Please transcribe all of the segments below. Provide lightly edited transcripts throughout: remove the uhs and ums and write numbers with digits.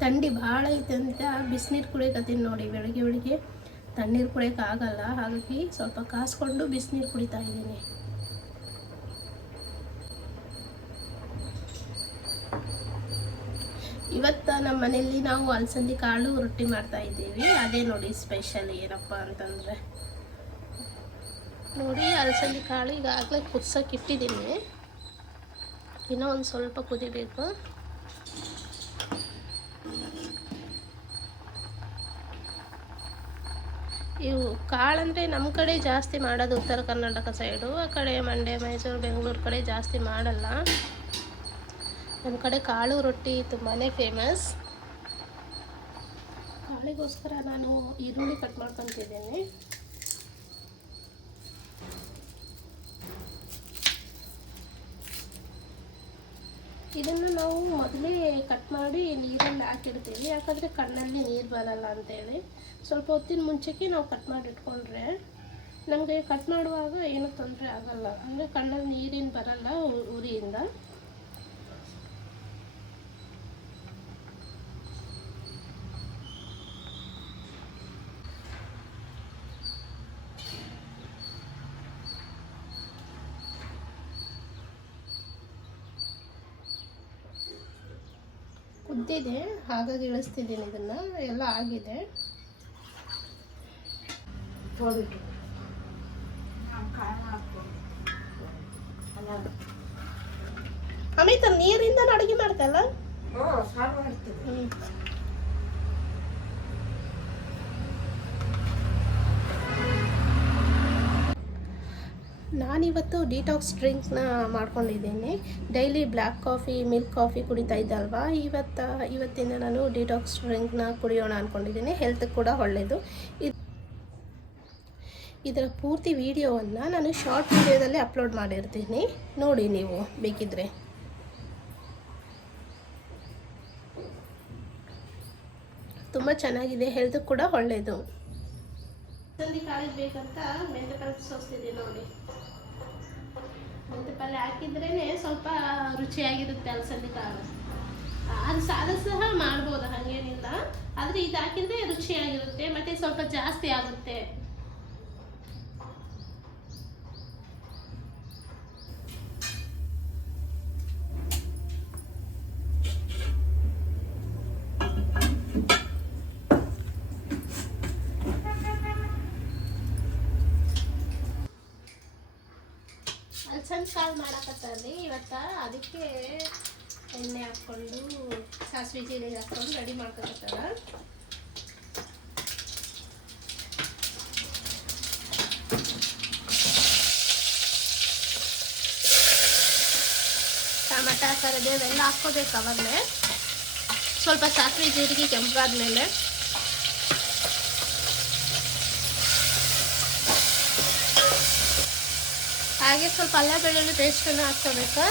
ಥಂಡಿ ಭಾಳ ಐತೆ ಅಂತ ಬಿಸಿನೀರು ಕುಡಿಯಕತ್ತೀನಿ ನೋಡಿ. ಬೆಳಗ್ಗೆ ಬೆಳಿಗ್ಗೆ ತಣ್ಣೀರು ಕುಡಿಯೋಕ್ಕಾಗಲ್ಲ, ಹಾಗಾಗಿ ಸ್ವಲ್ಪ ಕಾಸ್ಕೊಂಡು ಬಿಸಿನೀರು ಕುಡಿತಾ ಇದ್ದೀನಿ. ಇವತ್ತು ನಮ್ಮ ಮನೆಯಲ್ಲಿ ನಾವು ಅಲಸಂದಿ ಕಾಳು ರೊಟ್ಟಿ ಮಾಡ್ತಾ ಇದ್ದೀವಿ. ಅದೇ ನೋಡಿ ಸ್ಪೆಷಲ್ ಏನಪ್ಪ ಅಂತಂದರೆ ನೋಡಿ, ಅಲಸಂದಿ ಕಾಳು ಈಗಾಗಲೇ ಕುದಿಸೋಕೆ ಇಟ್ಟಿದ್ದೀನಿ. ಇನ್ನೂ ಒಂದು ಸ್ವಲ್ಪ ಕುದಿಬೇಕು. ಇವು ಕಾಳಂದರೆ ನಮ್ಮ ಕಡೆ ಜಾಸ್ತಿ ಮಾಡೋದು ಉತ್ತರ ಕರ್ನಾಟಕ ಸೈಡು, ಆ ಕಡೆ ಮಂಡ್ಯ, ಮೈಸೂರು, ಬೆಂಗಳೂರು ಕಡೆ ಜಾಸ್ತಿ ಮಾಡಲ್ಲ. ನಮ್ಮ ಕಡೆ ಕಾಳು ರೊಟ್ಟಿ ತುಂಬಾ ಫೇಮಸ್. ಕಾಳಿಗೋಸ್ಕರ ನಾನು ಈರುಳ್ಳಿ ಕಟ್ ಮಾಡ್ಕೊತಿದ್ದೀನಿ. ಇದನ್ನು ನಾವು ಮೊದಲೇ ಕಟ್ ಮಾಡಿ ನೀರಲ್ಲಿ ಹಾಕಿಡ್ತೀವಿ, ಯಾಕಂದರೆ ಕಣ್ಣಲ್ಲಿ ನೀರು ಬರಲ್ಲ ಅಂತೇಳಿ. ಸ್ವಲ್ಪ ಹೊತ್ತಿನ ಮುಂಚೆಗೆ ನಾವು ಕಟ್ ಮಾಡಿ ಇಟ್ಕೊಂಡ್ರೆ ನಮಗೆ ಕಟ್ ಮಾಡುವಾಗ ಏನೂ ತೊಂದರೆ ಆಗಲ್ಲ, ಅಂದರೆ ಕಣ್ಣಲ್ಲಿ ನೀರೇನು ಬರಲ್ಲ ಉರಿಯಿಂದ. ಕುದ್ದಿದೆ, ಹಾಗಾಗಿ ಇಳಿಸ್ತಿದ್ದೀನಿ. ಇದನ್ನು ಎಲ್ಲ ಆಗಿದೆ. ಅಮಿತ ನೀರಿಂದ ಅಡುಗೆ ಮಾಡ್ತಲ್ಲ. ನಾನಿವತ್ತು ಡಿಟಾಕ್ಸ್ ಡ್ರಿಂಕ್ನ ಮಾಡ್ಕೊಂಡಿದ್ದೀನಿ. Daily black coffee, milk coffee ಕುಡಿತಾ ಇದ್ದಲ್ವಾ, ಇವತ್ತಿಂದ ನಾನು ಡಿಟಾಕ್ಸ್ ಡ್ರಿಂಕ್ನ ಕುಡಿಯೋಣ ಅಂದ್ಕೊಂಡಿದ್ದೀನಿ. ಹೆಲ್ತ್ಗೆ ಕೂಡ ಒಳ್ಳೆಯದು. ಇದರ ಪೂರ್ತಿ ವಿಡಿಯೋವನ್ನು ನಾನು ಶಾರ್ಟ್ ವಿಡಿಯೋದಲ್ಲಿ ಅಪ್ಲೋಡ್ ಮಾಡಿರ್ತೀನಿ, ನೋಡಿ ನೀವು ಬೇಕಿದ್ರೆ. ತುಂಬ ಚೆನ್ನಾಗಿದೆ, ಹೆಲ್ತ್ಗೆ ಕೂಡ ಒಳ್ಳೆಯದು. ಅಲಸಂದಿ ಕಾಳಿಗೆ ಬೇಕಂತ ಮೆಂತ್ಯ ಪಲ್ಯ ಸೋಸ್ತಿದ್ದೀನಿ ನೋಡಿ. ಮೆಂತ್ಯ ಪಲ್ಯ ಹಾಕಿದ್ರೇ ಸ್ವಲ್ಪ ರುಚಿಯಾಗಿರುತ್ತೆ ಅಲಸಂದಿ ಕಾಳು. ಅದು ಸಾದ ಸಹ ಮಾಡ್ಬೋದು, ಹಾಗೇನಿಲ್ಲ. ಆದರೆ ಇದು ಹಾಕಿದರೆ ರುಚಿಯಾಗಿರುತ್ತೆ, ಮತ್ತು ಸ್ವಲ್ಪ ಜಾಸ್ತಿ ಆಗುತ್ತೆ. ಅಲಸಂದಿ ಕಾಳು ಮಾಡಕತ್ತಾರೆ ಇವತ್ತು, ಅದಕ್ಕೆ ಎಣ್ಣೆ ಹಾಕ್ಕೊಂಡು ಸಾಸಿವೆ ಜೀರಿಗೆ ಹಾಕ್ಕೊಂಡು ರೆಡಿ ಮಾಡ್ಕೊತಾರ. ಟೊಮೆಟೊ, ಕರಿಬೇವು ಎಲ್ಲ ಹಾಕ್ಕೋಬೇಕು. ಅವಾಗಲೇ ಸ್ವಲ್ಪ ಸಾಸಿವೆ ಜೀರಿಗೆ ಕೆಂಪಾದ್ಮೇಲೆ ಹಾಗೆ ಸ್ವಲ್ಪ ಅಲ್ಲ ಬೆಳ್ಳುಳ್ಳಿ ಪೇಸ್ಟನ್ನು ಹಾಕ್ಕೋಬೇಕು.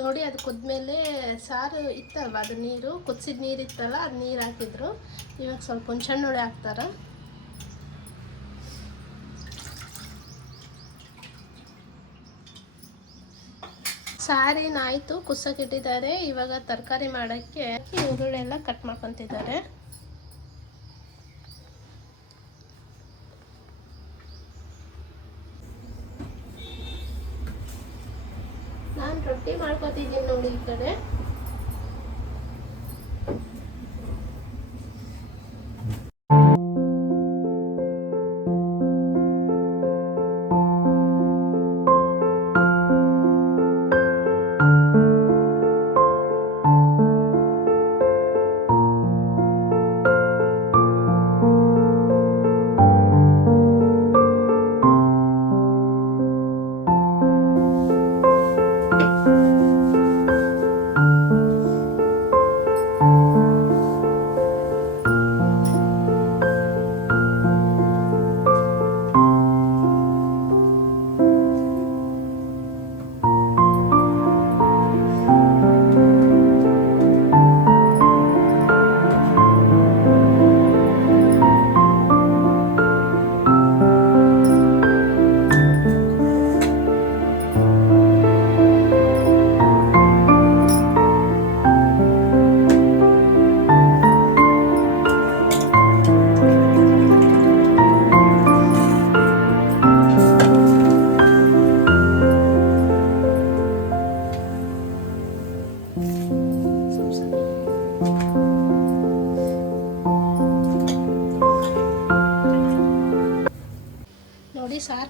ನೋಡಿ, ಅದು ಕುದ್ಮೇಲೆ ಸಾರು ಇತ್ತಲ್ವ, ಅದು ನೀರು ಕುದಿಸಿದ ನೀರು ಇತ್ತಲ್ಲ, ಅದು ನೀರು ಹಾಕಿದ್ರು. ಇವಾಗ ಸ್ವಲ್ಪ ಹುಣ್ಸೆಹಣ್ಣು ಹಾಕ್ತಾರೆ. ಸಾರೇನಾಯಿತು, ಕುದಿಸೋಕ್ಕಿಟ್ಟಿದ್ದಾರೆ. ಇವಾಗ ತರಕಾರಿ ಮಾಡೋಕ್ಕೆ ಈರುಳ್ಳಿ ಎಲ್ಲ ಕಟ್ ಮಾಡ್ಕೊತಿದ್ದಾರೆ. ನಾನು ರೊಟ್ಟಿ ಮಾಡ್ಕೊತಿದ್ದೀನಿ ನೋಡಿ ಈ ಕಡೆ.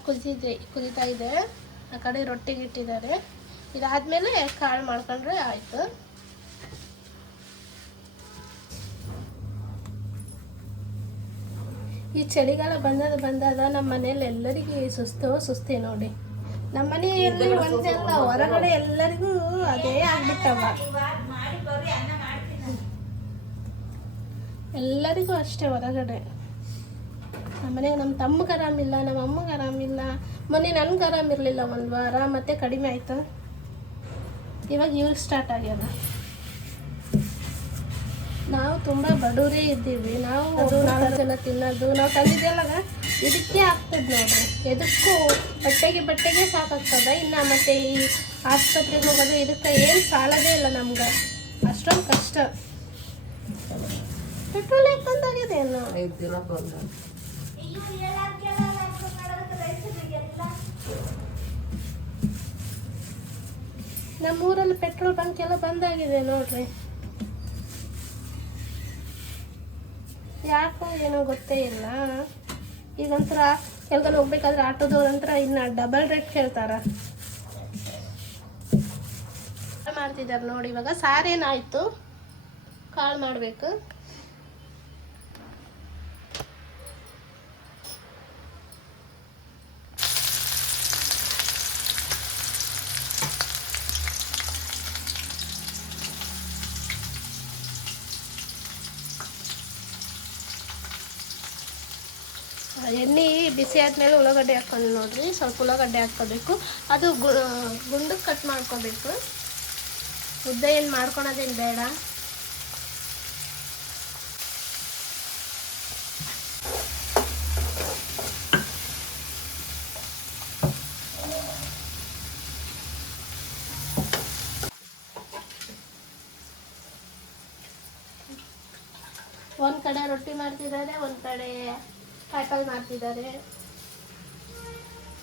ಕುದೀತಾ ಇದೆ. ಆ ಕಡೆ ರೊಟ್ಟಿಗೆ ಇಟ್ಟಿದ್ದಾರೆ. ಇದಾದ್ಮೇಲೆ ಕಾಳು ಮಾಡ್ಕೊಂಡ್ರೆ ಆಯ್ತು. ಈ ಚಳಿಗಾಲ ಬಂದಾಗ ನಮ್ಮ ಮನೇಲಿ ಎಲ್ಲರಿಗೂ ಸುಸ್ತಿ ನೋಡಿ. ನಮ್ಮ ಮನೆಯಲ್ಲಿ ಒಂದೆಲ್ಲ, ಹೊರಗಡೆ ಎಲ್ಲರಿಗೂ ಅದೇ ಆಗ್ಬಿಟ್ಟವ. ಎಲ್ಲರಿಗೂ ಅಷ್ಟೇ ಹೊರಗಡೆ. ನಮ್ಮನೆಗೆ ನಮ್ಮ ತಮ್ಮಗೆ ಆರಾಮಿಲ್ಲ, ನಮ್ಮ ಅಮ್ಮಗೆ ಆರಾಮಿಲ್ಲ. ಮೊನ್ನೆ ನನಗೆ ಆರಾಮಿರಲಿಲ್ಲ 1 ವಾರ, ಮತ್ತೆ ಕಡಿಮೆ ಆಯಿತು. ಇವಾಗ ಇವ್ರಿಗೆ ಸ್ಟಾರ್ಟ್ ಆಗ್ಯದ. ನಾವು ತುಂಬ ಬಡವರೇ ಇದ್ದೀವಿ. ನಾವು 4 ಜನ ತಿನ್ನೋದು, ನಾವು ತಂದಿದ್ದೆಲ್ಲ ಇದಕ್ಕೆ ಆಗ್ತದೆ ನೋಡ್ರಿ. ಎದಕ್ಕೂ ಬಟ್ಟೆಗೆ ಸಾಕಾಗ್ತದ. ಇನ್ನು ಮತ್ತೆ ಈ ಆಸ್ಪತ್ರೆಗೆ ಹೋಗೋದು ಇದಕ್ಕೆ ಏನು ಸಾಲದೇ ಇಲ್ಲ ನಮ್ಗೆ. ಅಷ್ಟೊಂದು ಕಷ್ಟ. ಪೆಟ್ರೋಲ್ ಯಾಕೆ ಬಂದಾಗಿದೆ ಏನು? 5 ದಿನ ಬಂದ. ನಮ್ಮೂರಲ್ಲಿ ಪೆಟ್ರೋಲ್ ಬಂಕ್ ಎಲ್ಲ ಬಂದಾಗಿದೆ ನೋಡ್ರಿ. ಯಾಕೋ ಏನೋ ಗೊತ್ತೇ ಇಲ್ಲ. ಈಗಂತರ ಕೆಲ್ಗಲ್ಲಿ ಹೋಗ್ಬೇಕಾದ್ರೆ ಆಟೋದವ್ರಂತ್ರ ಇನ್ನು ಡಬಲ್ ರೇಟ್ ಕೇಳ್ತಾರ. ಮಾಡ್ತಿದ್ದಾರೆ ನೋಡಿ. ಇವಾಗ ಸಾರೇನಾಯ್ತು, ಕಾಳು ಮಾಡಬೇಕು. ಎಣ್ಣೆ ಬಿಸಿ ಆದಮೇಲೆ ಉಳ್ಳಾಗಡ್ಡೆ ಹಾಕ್ಕೊಂಡು ನೋಡ್ರಿ. ಸ್ವಲ್ಪ ಉಳ್ಳಾಗಡ್ಡೆ ಹಾಕ್ಕೋಬೇಕು. ಅದು ಗುಂಡಕ್ಕೆ ಕಟ್ ಮಾಡ್ಕೋಬೇಕು. ಉದ್ದ ಏನು ಮಾಡ್ಕೊಳೋದೇನು ಬೇಡ. ಒಂದು ಕಡೆ ರೊಟ್ಟಿ ಮಾಡ್ತಿದ್ದಾರೆ, ಒಂದು ಕಡೆ ಕಾಯಿಪಲ್ಲೆ ಮಾಡ್ತಿದ್ದಾರೆ.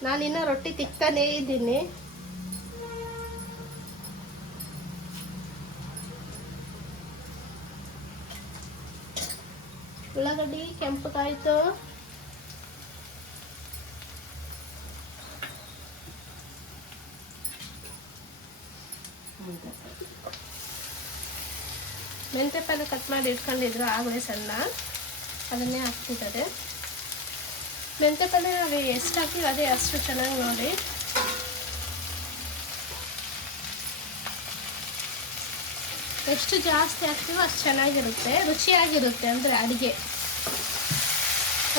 ನಾನಿನ್ನ ರೊಟ್ಟಿ ತಿಕ್ತಾನೇ ಇದ್ದೀನಿ. ಉಳ್ಳಾಗಡ್ಡಿ ಕೆಂಪಗಾಯ್ತು. ಮೆಂತ್ಯ ಪಲ್ಲೆ ಕಟ್ ಮಾಡಿ ಇಟ್ಕೊಂಡಿದ್ರು ಆಗಲೇ ಸಣ್ಣ, ಅದನ್ನೇ ಹಾಕ್ತಿದ್ದಾರೆ. ಮೆಂತ್ಯ ಪಲ್ಲೆ ನಾವು ಎಷ್ಟು ಹಾಕ್ತೀವಿ ಅದೇ ಅಷ್ಟು ಚೆನ್ನಾಗಿ ನೋಡಿ. ಎಷ್ಟು ಜಾಸ್ತಿ ಹಾಕ್ತೀವೋ ಅಷ್ಟು ಚೆನ್ನಾಗಿರುತ್ತೆ, ರುಚಿಯಾಗಿರುತ್ತೆ. ಅಂದರೆ ಅಡುಗೆ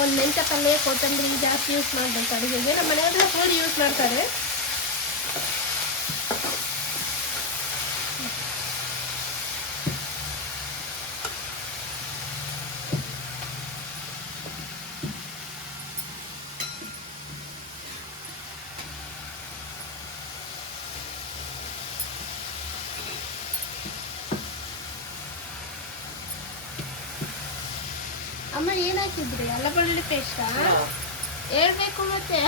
ಒಂದು ಮೆಂತ್ಯ ಪಲ್ಲೆ ಕೊತ್ತಂಬರಿ ಜಾಸ್ತಿ ಯೂಸ್ ಮಾಡಬೇಕು ಅಡುಗೆಗೆ. ನಮ್ಮ ಮನೆಯಲ್ಲ ಪೂರಿ ಯೂಸ್ ಮಾಡ್ತಾರೆ. ಅಮ್ಮ ಏನು ಹಾಕಿದ್ರಿ? ಅಲ್ಲ ಬೆಳ್ಳುಳ್ಳಿ ಪೇಸ್ಟಾ? ಹೇಳ್ಬೇಕು. ಮತ್ತೆ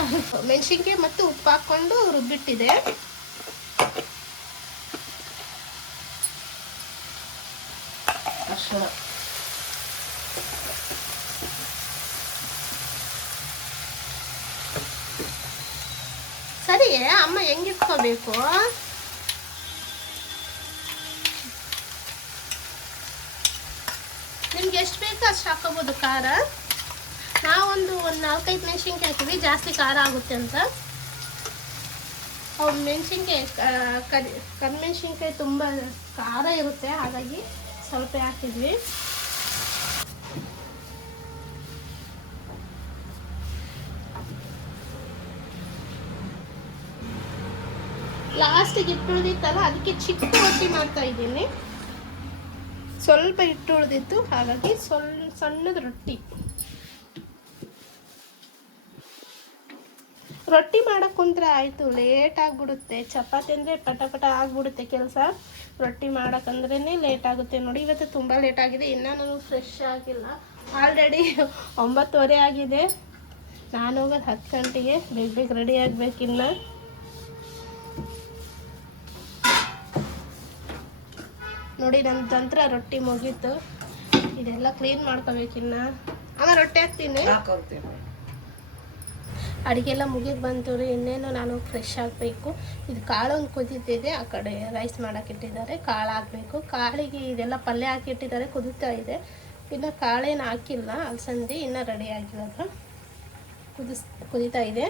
ಮೆಣಸಿನ್ಕಾಯಿ ಮತ್ತು ಉಪ್ಪು ಹಾಕ್ಕೊಂಡು ರುಬ್ಬಿಟ್ಟಿದೆ. ಅರ್ಶಿಣ, ಸರಿ ಅಮ್ಮ ಹೆಂಗಿಟ್ಕೋಬೇಕು? ನಿಮ್ಗೆ ಎಷ್ಟು ಬೇಕೋ ಅಷ್ಟು ಹಾಕೋಬೋದು ಖಾರ. ನಾವೊಂದು 4-5 ಮೆಣಸಿನ್ಕಾಯಿ ಹಾಕಿದ್ವಿ, ಜಾಸ್ತಿ ಖಾರ ಆಗುತ್ತೆ ಅಂತ. ಅವು ಮೆಣಸಿನ್ಕಾಯಿ ಕರಿಮೆಣಸಿನ್ಕಾಯಿ ತುಂಬ ಖಾರ ಇರುತ್ತೆ, ಹಾಗಾಗಿ ಸ್ವಲ್ಪ ಹಾಕಿದ್ವಿ. ಲಾಸ್ಟಿಗೆ ಹಿಟ್ಟು ಉಳಿದಿತ್ತಲ್ಲ, ಅದಕ್ಕೆ ಚಿಕ್ಕ ರೊಟ್ಟಿ ಮಾಡ್ತಾ ಇದ್ದೀನಿ. ಸ್ವಲ್ಪ ಹಿಟ್ಟು ಉಳಿದಿತ್ತು, ಹಾಗಾಗಿ ಸಣ್ಣದ ರೊಟ್ಟಿ ಮಾಡಕ್ಕೆ ಕುಂತ್ರೆ ಆಯಿತು, ಲೇಟ್ ಆಗಿಬಿಡುತ್ತೆ. ಚಪಾತಿ ಅಂದರೆ ಪಟ ಆಗಿಬಿಡುತ್ತೆ ಕೆಲಸ. ರೊಟ್ಟಿ ಮಾಡೋಕ್ಕಂದ್ರೇ ಲೇಟ್ ಆಗುತ್ತೆ ನೋಡಿ. ಇವತ್ತು ತುಂಬ ಲೇಟ್ ಆಗಿದೆ. ಇನ್ನೂ ನಾನು ಫ್ರೆಶ್ ಆಗಿಲ್ಲ. ಆಲ್ರೆಡಿ 9:30 ಆಗಿದೆ. ನಾನು ಹೋಗೋದು 10 ಗಂಟೆಗೆ. ಬೇಗ ರೆಡಿ ಆಗಬೇಕಿನ್ನ. ನೋಡಿ ನನ್ನ ತಂತ್ರ ರೊಟ್ಟಿ ಮುಗೀತು. ಇದೆಲ್ಲ ಕ್ಲೀನ್ ಮಾಡ್ಕೋಬೇಕಿನ್ನ. ಆಮೇಲೆ ರೊಟ್ಟಿ ಹಾಕ್ತೀನಿ. ಅಡುಗೆ ಎಲ್ಲ ಮುಗಿದು ಬಂತು ರೀ. ಇನ್ನೇನು ನಾನು ಫ್ರೆಶ್ ಆಗಬೇಕು. ಇದು ಕಾಳೊಂದು ಕುದೀತಿದೆ, ಆ ಕಡೆ ರೈಸ್ ಮಾಡೋಕ್ಕಿಟ್ಟಿದ್ದಾರೆ. ಕಾಳು ಹಾಕಬೇಕು. ಕಾಳಿಗೆ ಇದೆಲ್ಲ ಪಲ್ಯ ಹಾಕಿಟ್ಟಿದ್ದಾರೆ, ಕುದೀತಾ ಇದೆ. ಇನ್ನು ಕಾಳೇನು ಹಾಕಿಲ್ಲ, ಅಲಸಂದೆ ಇನ್ನೂ ರೆಡಿ ಆಗಿರೋದು, ಕುದೀತಾ ಇದೆ.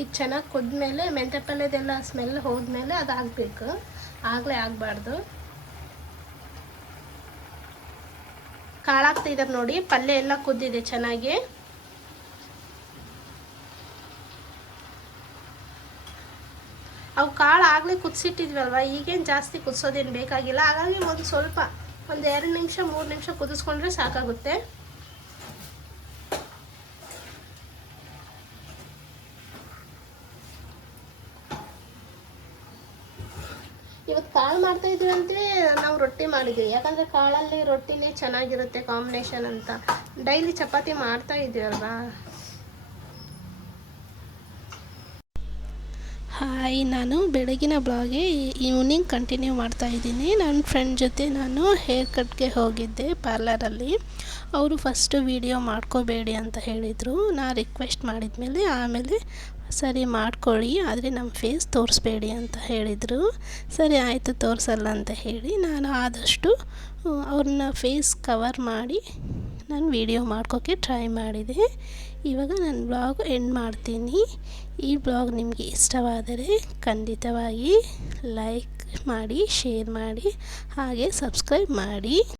ಇದು ಚೆನ್ನಾಗಿ ಕುದ್ಮೇಲೆ ಮೆಂತ್ಯ ಪಲ್ಯದೆಲ್ಲ ಸ್ಮೆಲ್ ಹೋದ್ಮೇಲೆ ಅದು ಹಾಕಬೇಕು, ಆಗಲೇ ಆಗಬಾರ್ದು. ಕಾಳು ಹಾಕ್ತಿದ್ದಾರೆ ನೋಡಿ, ಪಲ್ಯ ಎಲ್ಲ ಕುದ್ದಿದೆ ಚೆನ್ನಾಗಿ. ಅವು ಕಾಳು ಆಗಲೇ ಕುದಿಸಿಟ್ಟಿದ್ವಲ್ವ, ಈಗೇನು ಜಾಸ್ತಿ ಕುದಿಸೋದೇನು ಬೇಕಾಗಿಲ್ಲ. ಹಾಗಾಗಿ ಒಂದು ಸ್ವಲ್ಪ 2 ನಿಮಿಷ 3 ನಿಮಿಷ ಕುದಿಸ್ಕೊಂಡ್ರೆ ಸಾಕಾಗುತ್ತೆ. ಇವತ್ತು ಕಾಳು ಮಾಡ್ತಾಯಿದ್ದೀವಿ ಅಂದರೆ ನಾವು ರೊಟ್ಟಿ ಮಾಡಿದ್ವಿ, ಯಾಕಂದರೆ ಕಾಳಲ್ಲಿ ರೊಟ್ಟಿನೇ ಚೆನ್ನಾಗಿರುತ್ತೆ ಕಾಂಬಿನೇಷನ್ ಅಂತ. ಡೈಲಿ ಚಪಾತಿ ಮಾಡ್ತಾ ಇದ್ದೀವಲ್ವಾ. ಹಾಯ್, ನಾನು ಬೆಳಗಿನ ಬ್ಲಾಗೆ ಈವ್ನಿಂಗ್ ಕಂಟಿನ್ಯೂ ಮಾಡ್ತಾಯಿದ್ದೀನಿ. ನನ್ನ ಫ್ರೆಂಡ್ ಜೊತೆ ನಾನು ಹೇರ್ ಕಟ್ಗೆ ಹೋಗಿದ್ದೆ ಪಾರ್ಲರಲ್ಲಿ. ಅವರು ಫಸ್ಟು ವಿಡಿಯೋ ಮಾಡ್ಕೋಬೇಡಿ ಅಂತ ಹೇಳಿದರು. ನಾನು ರಿಕ್ವೆಸ್ಟ್ ಮಾಡಿದ್ಮೇಲೆ ಆಮೇಲೆ ಸರಿ ಮಾಡ್ಕೊಳ್ಳಿ, ಆದರೆ ನಮ್ಮ ಫೇಸ್ ತೋರಿಸ್ಬೇಡಿ ಅಂತ ಹೇಳಿದರು. ಸರಿ ಆಯಿತು, ತೋರಿಸಲ್ಲ ಅಂತ ಹೇಳಿ ನಾನು ಆದಷ್ಟು ಅವ್ರನ್ನ ಫೇಸ್ ಕವರ್ ಮಾಡಿ ನಾನು ವಿಡಿಯೋ ಮಾಡ್ಕೋಕ್ಕೆ ಟ್ರೈ ಮಾಡಿದೆ. ಇವಾಗ ನನ್ನ ಬ್ಲಾಗ್ ಎಂಡ್ ಮಾಡ್ತೀನಿ. ಈ ಬ್ಲಾಗ್ ನಿಮಗೆ ಇಷ್ಟವಾದರೆ ಖಂಡಿತವಾಗಿ ಲೈಕ್ ಮಾಡಿ, ಶೇರ್ ಮಾಡಿ, ಹಾಗೆ ಸಬ್ಸ್ಕ್ರೈಬ್ ಮಾಡಿ.